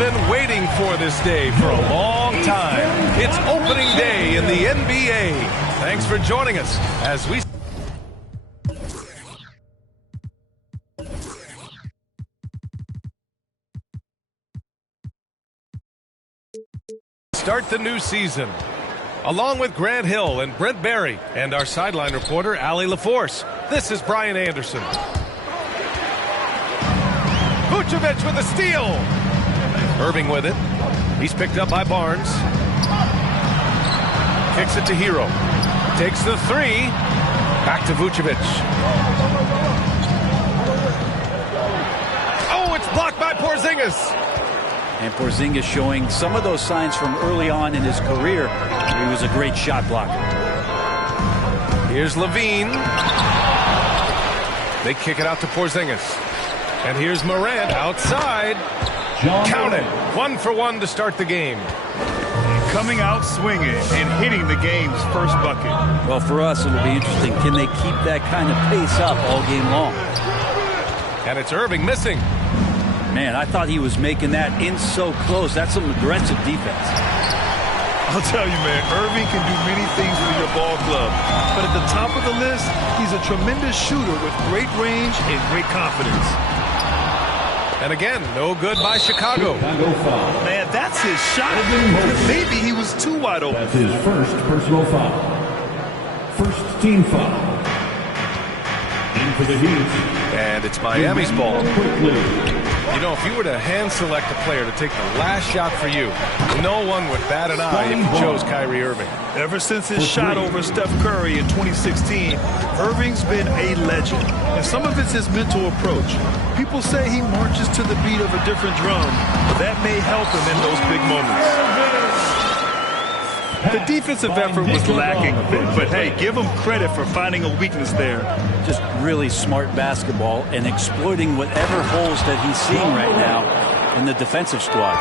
been waiting for this day for a long time. It's opening day in the NBA. Thanks for joining us as we start the new season. Along with Grant Hill and Brent Barry and our sideline reporter, Allie LaForce, this is Brian Anderson. Vucevic with a steal. Irving with it. He's picked up by Barnes. Kicks it to Hero. Takes the three. Back to Vucevic. Oh, it's blocked by Porzingis. And Porzingis showing some of those signs from early on in his career. He was a great shot blocker. Here's Levine. They kick it out to Porzingis. And here's Morant outside. Count it. 1 for 1 to start the game. Coming out swinging and hitting the game's first bucket. Well, for us, it'll be interesting. Can they keep that kind of pace up all game long? And it's Irving missing. Man, I thought he was making that in so close. That's some aggressive defense. I'll tell you, man, Irving can do many things with your ball club. But at the top of the list, he's a tremendous shooter with great range and great confidence. And again, no good by Chicago. Man, that's his shot. Maybe he was too wide open. That's his first personal foul. First team foul. In for the Heat. And it's Miami's ball. You know, if you were to hand select a player to take the last shot for you, no one would bat an eye if you chose Kyrie Irving. Ever since his shot over Steph Curry in 2016, Irving's been a legend. And some of it's his mental approach. People say he marches to the beat of a different drum. That may help him in those big moments. The defensive effort was lacking a bit, but hey, give him credit for finding a weakness there. Just really smart basketball and exploiting whatever holes that he's seeing right now in the defensive squad.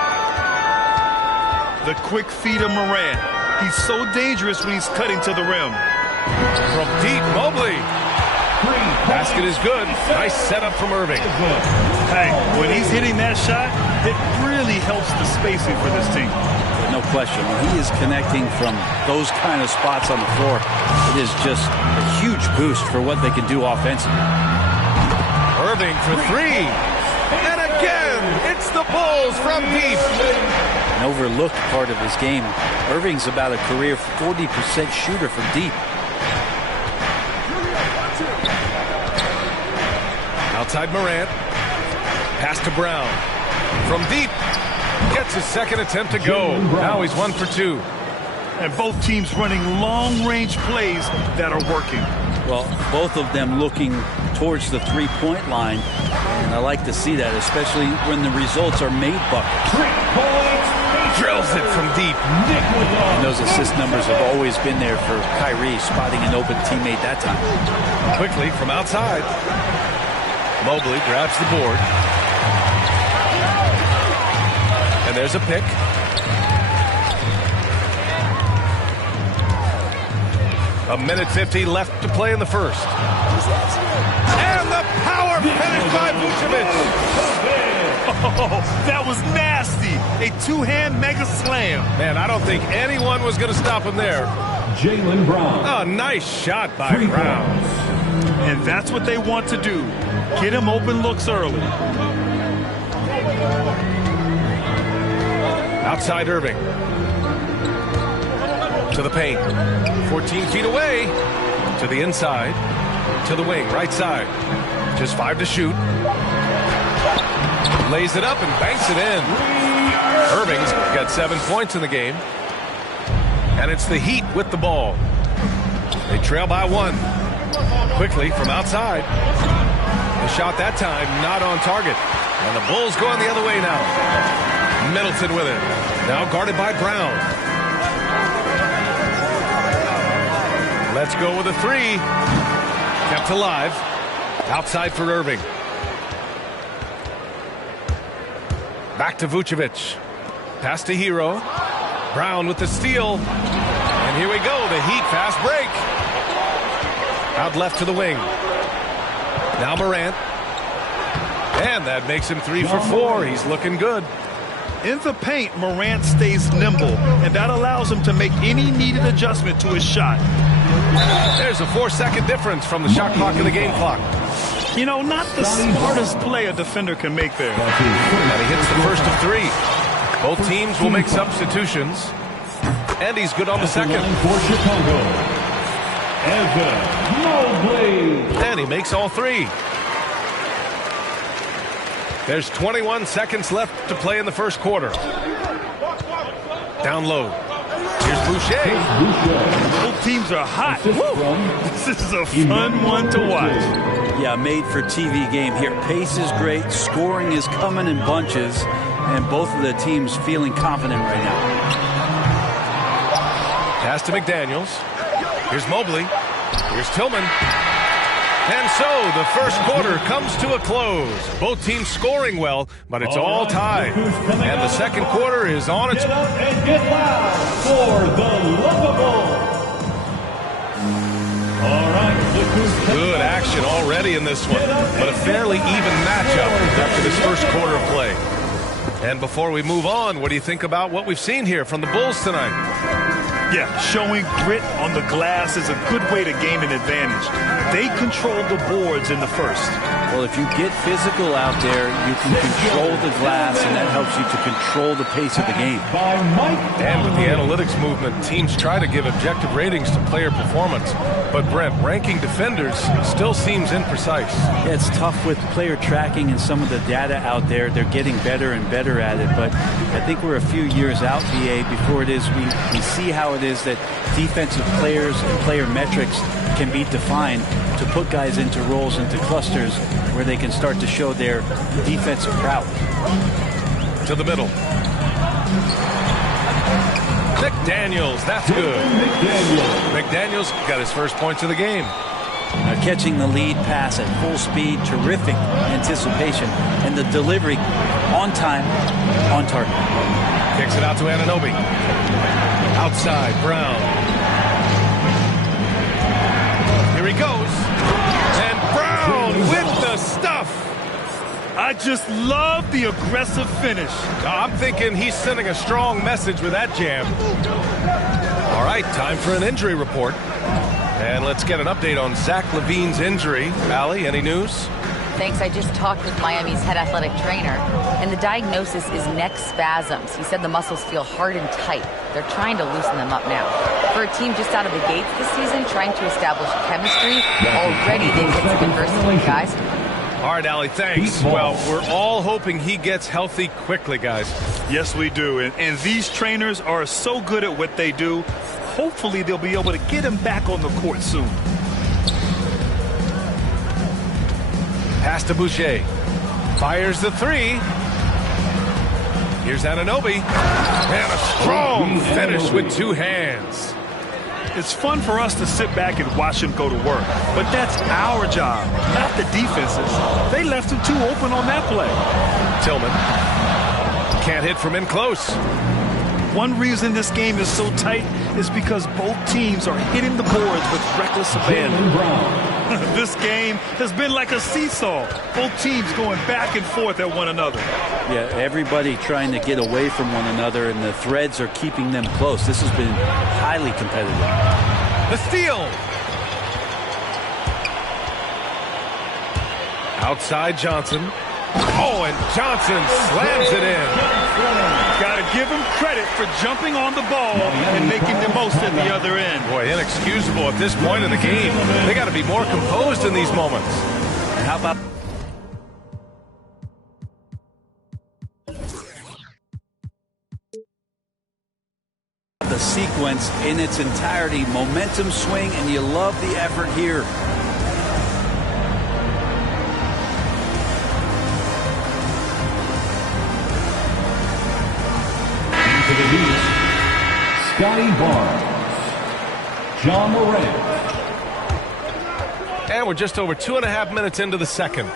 The quick feed of Morant. He's so dangerous when he's cutting to the rim. From deep, Mobley. Basket is good. Nice setup from Irving. Hey, when he's hitting that shot, it really helps the spacing for this team. No question. When he is connecting from those kind of spots on the floor, it is just a huge boost for what they can do offensively. Irving for three. And again, it's the Bulls from deep. An overlooked part of his game. Irving's about a career 40% shooter from deep. Outside Morant. Pass to Brown. From deep. Gets his second attempt to go. Now he's 1 for 2. And both teams running long-range plays that are working. Well, both of them looking towards the three-point line. And I like to see that, especially when the results are made buckets. Drills it from deep. And those assist numbers have always been there for Kyrie, spotting an open teammate that time. Quickly from outside. Mobley grabs the board. And there's a pick. A minute 50 left to play in the first. And the power finish by Vucevic. Oh, that was nasty. A two-hand mega slam. Man, I don't think anyone was going to stop him there. Jaylen Brown. Oh, nice shot by Brown. And that's what they want to do. Get him open looks early. Outside Irving. To the paint. 14 feet away. To the inside. To the wing. Right side. Just 5 to shoot. Lays it up and banks it in. Irving's got 7 points in the game. And it's the Heat with the ball. They trail by 1. Quickly from outside. The shot that time not on target. And the Bulls going the other way now. Middleton with it. Now guarded by Brown. Let's go with a three. Kept alive. Outside for Irving. Back to Vucevic. Pass to Hero. Brown with the steal. And here we go. The Heat fast break. Out left to the wing. Now Morant. And that makes him 3 for 4. He's looking good. In the paint, Morant stays nimble, and that allows him to make any needed adjustment to his shot. There's a 4-second difference from the shot clock and the game clock. You know, not the smartest play a defender can make there. And he hits the first of 3. Both teams will make substitutions. And he's good on the second. For Chicago, Evan Mobley. And he makes all 3. There's 21 seconds left to play in the first quarter. Down low. Here's Boucher. Both teams are hot. This is a fun one to watch. Yeah, made for TV game here. Pace is great. Scoring is coming in bunches. And both of the teams feeling confident right now. Pass to McDaniels. Here's Mobley. Here's Tillman. And so the first quarter comes to a close. Both teams scoring well, but it's all tied. And the second quarter is on its... Get up and get loud for the lovable. All right, Good action already in this one, but a fairly even matchup after this first quarter of play. And before we move on, what do you think about what we've seen here from the Bulls tonight? Yeah, showing grit on the glass is a good way to gain an advantage. They controlled the boards in the first. Well, if you get physical out there, you can control the glass, and that helps you to control the pace of the game. And with the analytics movement, teams try to give objective ratings to player performance. But, Brent, ranking defenders still seems imprecise. Yeah, it's tough with player tracking and some of the data out there. They're getting better and better at it. But I think we're a few years out, BA, before it is we see how it is that defensive players and player metrics can be defined to put guys into roles, into clusters, where they can start to show their defensive prowess. To the middle. McDaniels, that's good. McDaniels got his first points of the game. Catching the lead pass at full speed, terrific anticipation, and the delivery on time, on target. Kicks it out to Anunoby. Outside, Brown. Here he goes. And Brown with the stuff. I just love the aggressive finish. I'm thinking he's sending a strong message with that jam. All right, time for an injury report. And let's get an update on Zach LaVine's injury. Allie, any news? Thanks. I just talked with Miami's head athletic trainer, and the diagnosis is neck spasms. He said the muscles feel hard and tight. They're trying to loosen them up now. For a team just out of the gates this season, trying to establish chemistry, already they've hit some adversity, guys. All right, Allie, thanks. Well, we're all hoping he gets healthy quickly, guys. Yes, we do. And these trainers are so good at what they do. Hopefully, they'll be able to get him back on the court soon. Pass to Boucher. Fires the 3. Here's Anunoby. And a strong finish with 2 hands. It's fun for us to sit back and watch him go to work. But that's our job, not the defense's. They left him too open on that play. Tillman. Can't hit from in close. One reason this game is so tight is because both teams are hitting the boards with reckless abandon. This game has been like a seesaw. Both teams going back and forth at one another. Yeah, everybody trying to get away from one another, and the threads are keeping them close. This has been highly competitive. The steal. Outside Johnson. Oh, and Johnson slams it in. Got to give him credit for jumping on the ball and making the most at the other end. Boy, inexcusable at this point in the game. They got to be more composed in these moments. And how about the sequence in its entirety? Momentum swing, and you love the effort here. To the East, Scotty Barnes, John Morant. And we're just over 2.5 minutes into the second.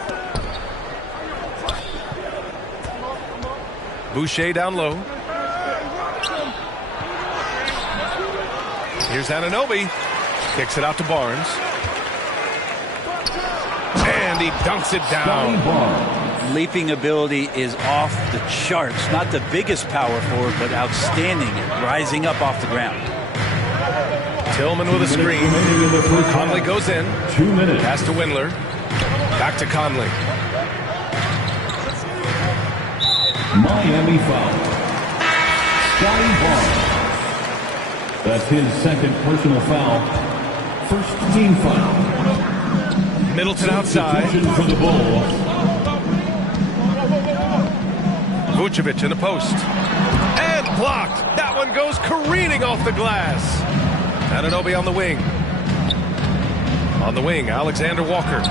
Boucher down low. Here's Anunoby. Kicks it out to Barnes. And he dunks it down. Scotty Barnes. leaping ability is off the charts. Not the biggest power forward, but outstanding at rising up off the ground. Tillman with a screen. Conley goes in. 2 minutes. Pass to Windler. Back to Conley. Miami foul. Scotty Barnes. That's his second personal foul. First team foul. Middleton outside. Substitution for the Bulls. Vucevic in the post. And blocked. That one goes careening off the glass. Anunoby on the wing. On the wing, Alexander Walker.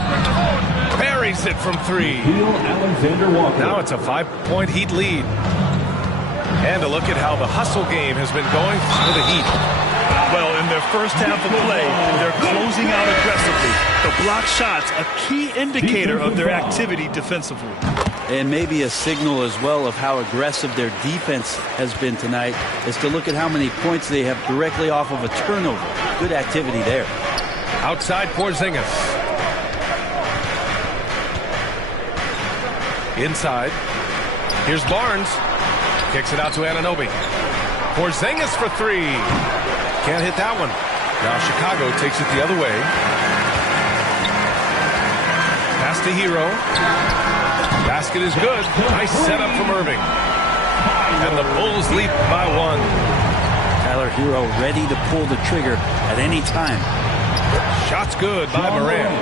Buries it from three. Alexander Walker. Now it's a 5-point Heat lead. And a look at how the hustle game has been going for the Heat. Well, in their first half of play, they're closing out aggressively. The block shots, a key indicator of their activity defensively. And maybe a signal as well of how aggressive their defense has been tonight is to look at how many points they have directly off of a turnover. Good activity there. Outside Porzingis. Inside. Here's Barnes. Kicks it out to Anunoby. Porzingis for three. Can't hit that one. Now Chicago takes it the other way. Pass to Hero. Basket is good. Nice setup from Irving. And the Bulls lead by one. Tyler Hero ready to pull the trigger at any time. Shot's good by Morant.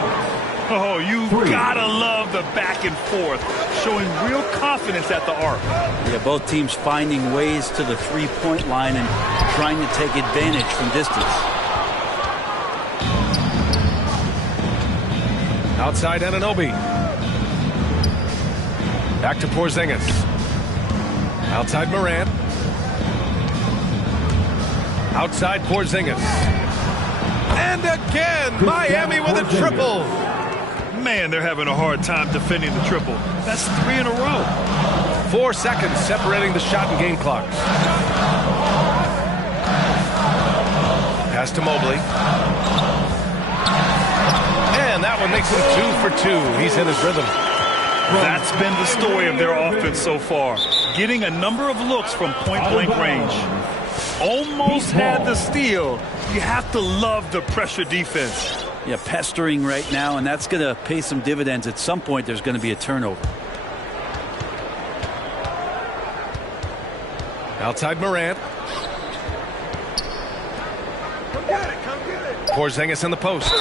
Oh, you gotta love the back and forth, showing real confidence at the arc. Yeah, both teams finding ways to the three-point line and trying to take advantage from distance. Outside Anunoby. Back to Porzingis. Outside Morant. Outside Porzingis. And again, Miami with a triple. Man, they're having a hard time defending the triple. That's 3 in a row. 4 seconds separating the shot and game clocks. Pass to Mobley. And that one makes him 2 for 2. He's in his rhythm. That's been the story of their offense so far. Getting a number of looks from point-blank range. Almost had the steal. You have to love the pressure defense. Yeah, pestering right now, and that's going to pay some dividends. At some point, there's going to be a turnover. Outside Morant. Porzingis in the post.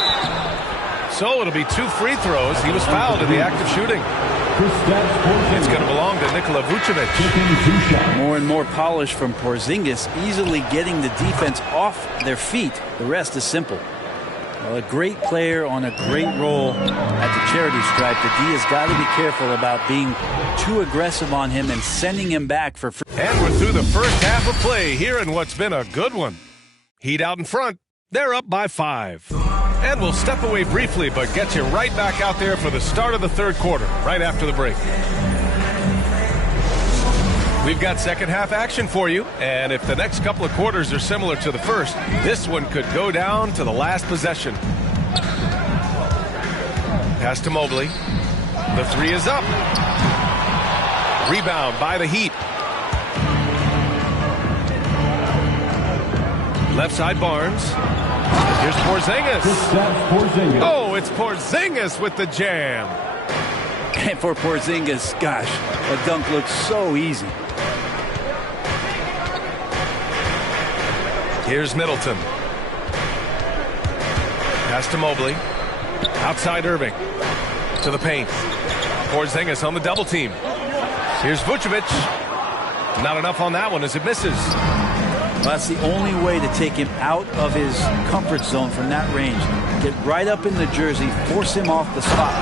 So it'll be 2 free throws. He was fouled in the act of shooting. It's going to belong to Nikola Vucevic. More and more polish from Porzingis, easily getting the defense off their feet. The rest is simple. Well, a great player on a great role at the charity stripe. The D has got to be careful about being too aggressive on him and sending him back for free. And we're through the first half of play here in what's been a good one. Heat out in front. They're up by 5. And we'll step away briefly, but get you right back out there for the start of the third quarter, right after the break. We've got second half action for you, and if the next couple of quarters are similar to the first, this one could go down to the last possession. Pass to Mobley. The 3 is up. Rebound by the Heat. Left side Barnes. Here's Porzingis. Oh, it's Porzingis with the jam. And for Porzingis, gosh, that dunk looks so easy. Here's Middleton. Pass to Mobley. Outside Irving. To the paint. Porzingis on the double team. Here's Vucevic. Not enough on that one as it misses. Well, that's the only way to take him out of his comfort zone from that range. Get right up in the jersey, force him off the spot.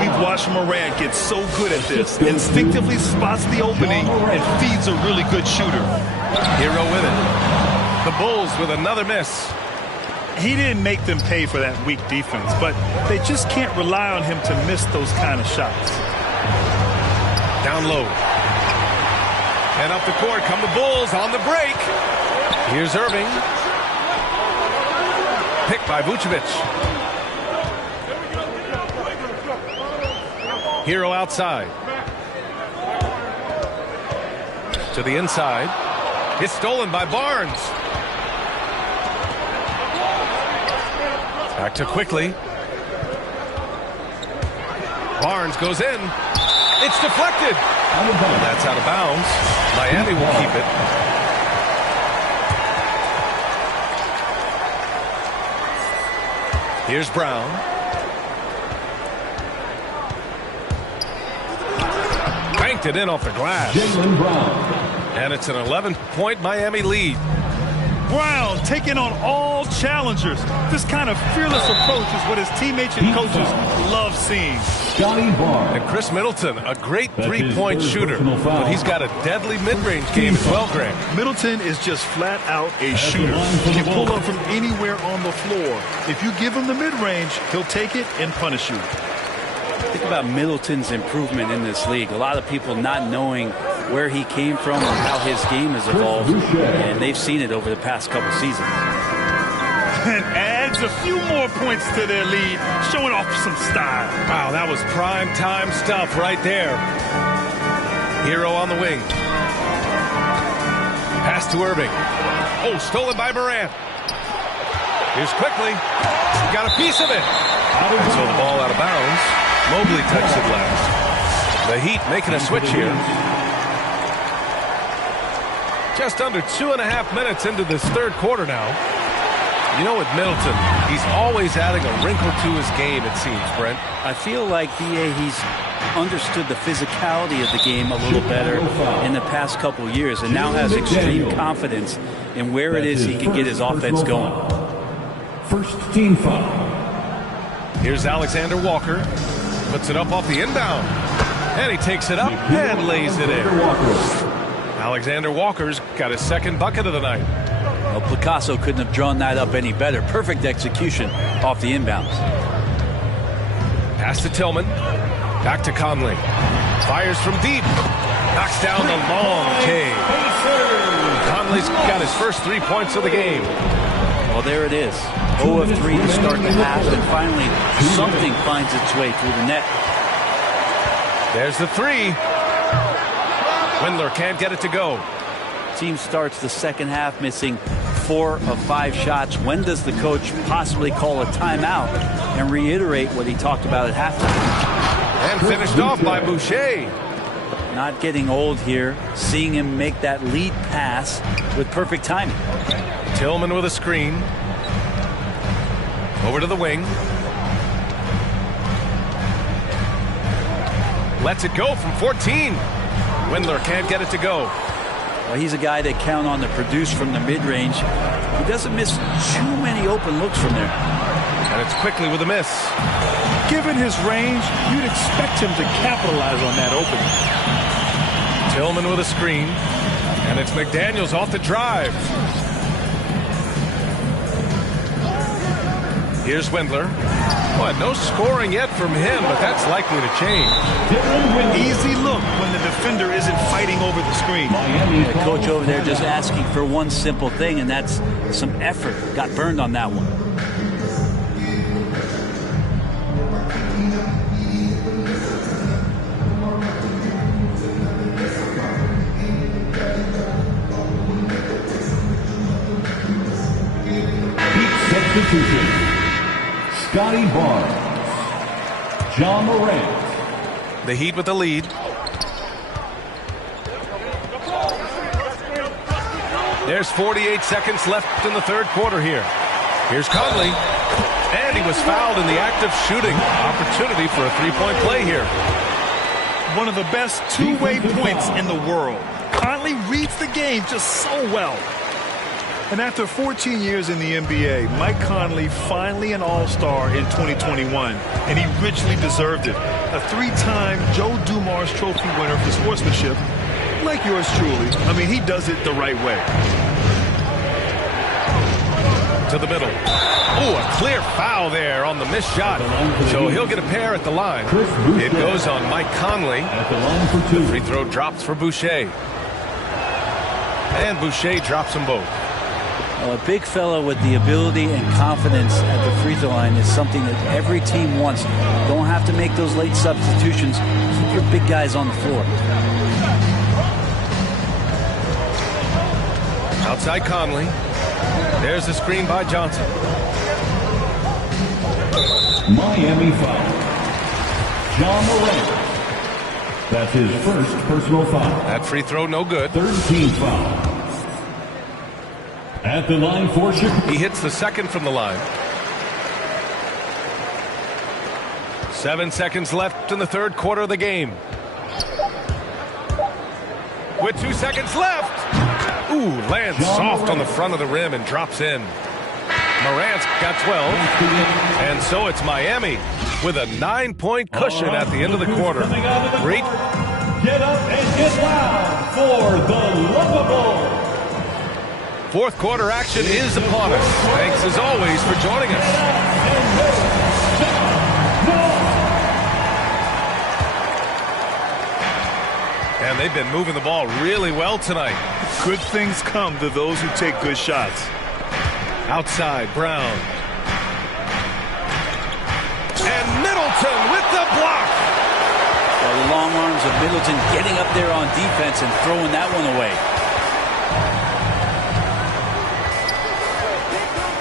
We've watched Morant get so good at this. Instinctively spots the opening and feeds a really good shooter. Hero with it. The Bulls with another miss. He didn't make them pay for that weak defense, but they just can't rely on him to miss those kind of shots. Down low. And up the court come the Bulls on the break. Here's Irving. Picked by Vucevic. Hero outside. To the inside. It's stolen by Barnes. Back to Quickly. Barnes goes in. It's deflected. That's out of bounds. Miami will keep it. Here's Brown. Banked it in off the glass. Jaylen Brown. And it's an 11-point Miami lead. Brown taking on all challengers. This kind of fearless approach is what his teammates and coaches love seeing. Scotty Barnes. And Chris Middleton, a great That's three-point his third shooter, personal foul. but he's got a deadly mid-range game as well, Grant. Middleton is just flat out a the shooter. line for He the can pull ball. up from anywhere on the floor. If you give him the mid-range, he'll take it and punish you. Think about Middleton's improvement in this league. A lot of people not knowing where he came from and how his game has evolved, and they've seen it over the past couple seasons. And adds a few more points to their lead, showing off some style. Wow, that was prime time stuff right there. Hero on the wing. Pass to Irving. Oh, stolen by Morant. Here's Quickly. Got a piece of it. And so the ball out of bounds. Mobley touched it last. The Heat making a switch here. Just under 2.5 minutes into this third quarter now. You know, with Middleton, he's always adding a wrinkle to his game, it seems, Brent. I feel like, B.A., he's understood the physicality of the game a little better in the past couple years and now has extreme confidence in where it is he can get his offense going. First team foul. Here's Alexander Walker. Puts it up off the inbound. And he takes it up and lays it in. Alexander Walker's got his second bucket of the night. Well, Picasso couldn't have drawn that up any better. Perfect execution off the inbounds. Pass to Tillman. Back to Conley. Fires from deep. Knocks down the long K. Conley's got his first 3 points of the game. Well, there it is. 0 of 3 to start the half, and finally something finds its way through the net. There's the three. Windler can't get it to go. Team starts the second half missing 4 of 5 shots. When does the coach possibly call a timeout and reiterate what he talked about at halftime? And finished off by Boucher. Not getting old here. Seeing him make that lead pass with perfect timing. Tillman with a screen. Over to the wing. Lets it go from 14. Windler can't get it to go. Well, he's a guy they count on to produce from the mid-range. He doesn't miss too many open looks from there. And it's Quickly with a miss. Given his range, you'd expect him to capitalize on that opening. Tillman with a screen. And it's McDaniels off the drive. Here's Windler. Well, no scoring yet from him, but that's likely to change. Easy look when the defender isn't fighting over the screen. The coach over there just asking for one simple thing, and that's some effort. Got burned on that one. Substitution. Scotty Barnes. John Morant. The Heat with the lead. There's 48 seconds left in the third quarter here. Here's Conley. And he was fouled in the act of shooting. Opportunity for a three-point play here. One of the best two-way points in the world. Conley reads the game just so well. And after 14 years in the NBA, Mike Conley finally an all-star in 2021, and he richly deserved it. A 3-time Joe Dumars Trophy winner for sportsmanship, like yours truly. I mean, he does it the right way. To the middle. Oh, a clear foul there on the missed shot. So he'll get a pair at the line. It goes on Mike Conley. At the line for 2. Free throw drops for Boucher. And Boucher drops them both. A big fellow with the ability and confidence at the free throw line is something that every team wants. Don't have to make those late substitutions. Keep your big guys on the floor. Outside Conley. There's a screen by Johnson. Miami foul. John Morant. That's his first personal foul. That free throw no good. 13th foul. At the line for Chicago. He hits the second from the line. 7 seconds left in the third quarter of the game. With 2 seconds left. Ooh, lands soft on the front of the rim and drops in. Morant's got 12. And so it's Miami with a 9-point cushion at the end of the quarter. Great. Get up and get loud for the Lovable. Fourth quarter action is upon us. Thanks as always for joining us. And they've been moving the ball really well tonight. Good things come to those who take good shots. Outside, Brown. And Middleton with the block. Well, the long arms of Middleton getting up there on defense and throwing that one away.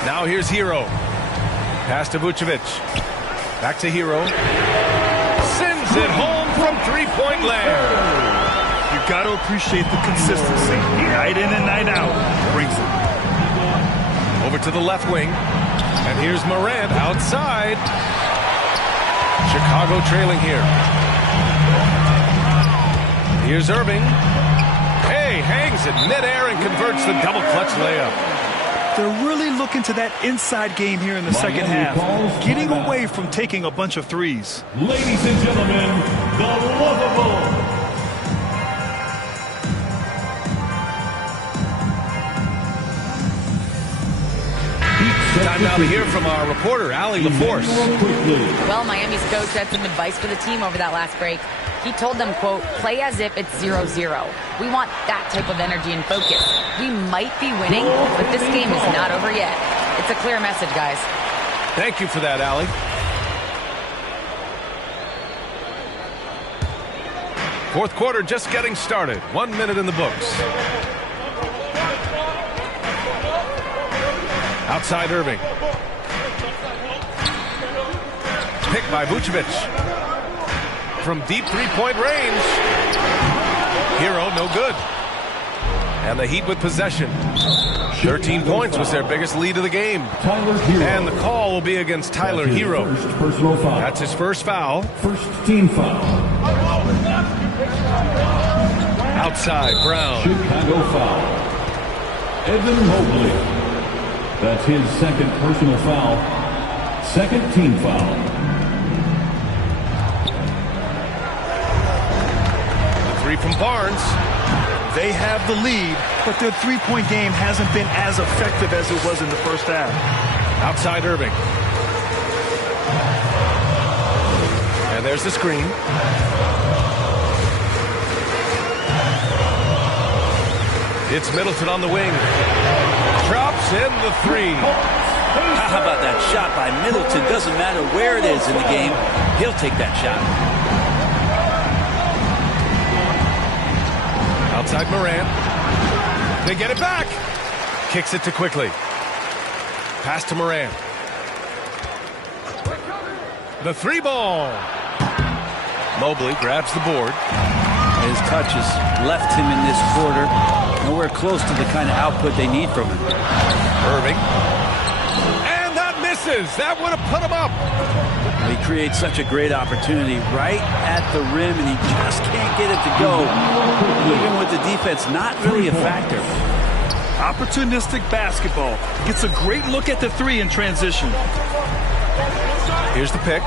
Now here's Hero. Pass to Vucevic. Back to Hero. Sends it home from three-point land. You got to appreciate the consistency. Night in and night out brings it. Over to the left wing. And here's Morant outside. Chicago trailing here. Here's Irving. Hey, hangs in midair and converts the double clutch layup. They're really looking to that inside game here in the second half, getting away from taking a bunch of threes. Ladies and gentlemen, the Lovable. Time now to hear from our reporter, Allie LaForce. Well, Miami's coach had some advice for the team over that last break. He told them, quote, play as if it's 0-0. We want that type of energy and focus. We might be winning, but this game is not over yet. It's a clear message, guys. Thank you for that, Allie. Fourth quarter just getting started. 1 minute in the books. Outside Irving. Picked by Vucevic. From deep three-point range. Hero, no good. And the Heat with possession. 13 points was their biggest lead of the game. And the call will be against Tyler Hero. That's his first foul. First team foul. Outside, Brown. Chicago foul. Evan Mobley. That's his second personal foul. Second team foul. The three from Barnes. They have the lead, but their three-point game hasn't been as effective as it was in the first half. Outside Irving. And there's the screen. It's Middleton on the wing. Drops in the three. How about that shot by Middleton? Doesn't matter where it is in the game. He'll take that shot. Outside Morant. They get it back. Kicks it to Quickly. Pass to Morant. The three ball. Mobley grabs the board. His touches left him in this quarter. Nowhere close to the kind of output they need from him. Irving. And that misses. That would have put him up. He creates such a great opportunity right at the rim, and he just can't get it to go. Even with the defense, not really a factor. Opportunistic basketball. Gets a great look at the three in transition. Here's the pick.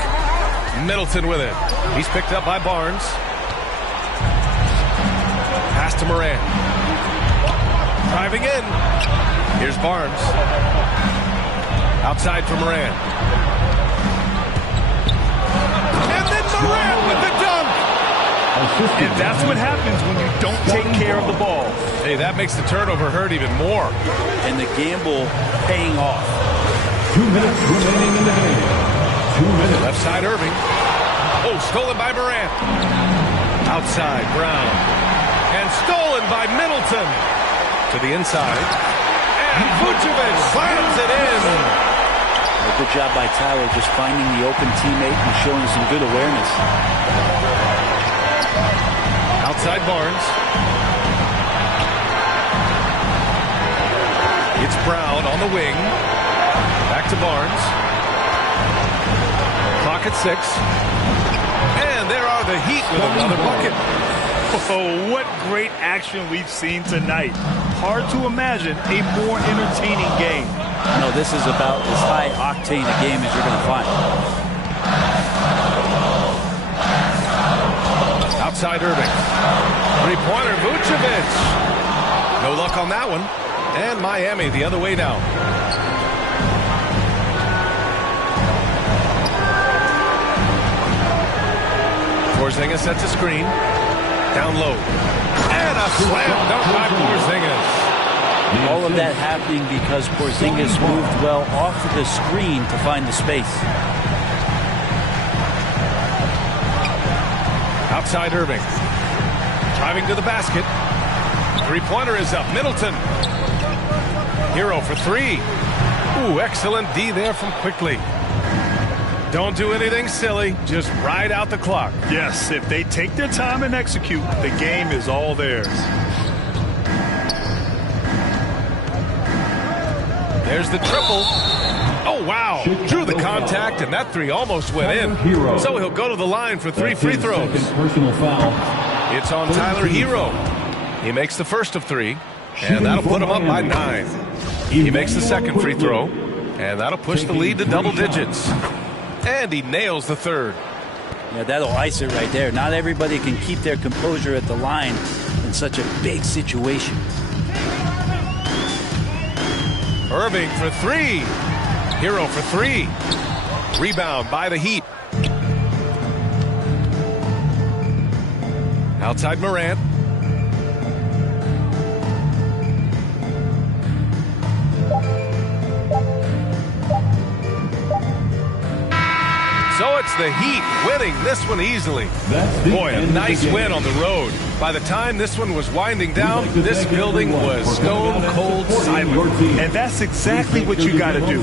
Middleton with it. He's picked up by Barnes. Pass to Morant. Driving in. Here's Barnes. Outside for Morant. And then Morant with the dunk. And that's what happens when you don't take care of the ball. Hey, that makes the turnover hurt even more. And the gamble paying off. 2 minutes remaining in the game. 2 minutes. Left side, Irving. Oh, stolen by Morant. Outside, Brown. And stolen by Middleton. To the inside. And Vucevic slams it in. A good job by Tyler just finding the open teammate and showing some good awareness. Outside Barnes. It's Brown on the wing. Back to Barnes. Clock at 6. And there are the Heat with another bucket. Oh, what great action we've seen tonight. Hard to imagine a more entertaining game. No, this is about as high octane a game as you're going to find. Outside Irving. Three-pointer, Vucevic. No luck on that one. And Miami the other way now. Porzingis sets a screen. Down low. And a slam dunk by Porzingis. All of that happening because Porzingis moved well off of the screen to find the space. Outside Irving. Driving to the basket. Three-pointer is up. Middleton. Hero for 3. Ooh, excellent D there from Quickly. Don't do anything silly. Just ride out the clock. Yes, if they take their time and execute, the game is all theirs. There's the triple. Oh, wow. Drew the contact, and that 3 almost went in. So he'll go to the line for 3 free throws. Personal foul. It's on Tyler Hero. He makes the first of 3, and that'll put him up by 9. He makes the second free throw, and that'll push the lead to double digits. And he nails the third. Yeah, that'll ice it right there. Not everybody can keep their composure at the line in such a big situation. Irving for 3. Hero for 3. Rebound by the Heat. Outside Morant. So it's the Heat winning this one easily. Boy, a nice win on the road. By the time this one was winding down, this building was stone cold silent. And that's exactly what you got to do.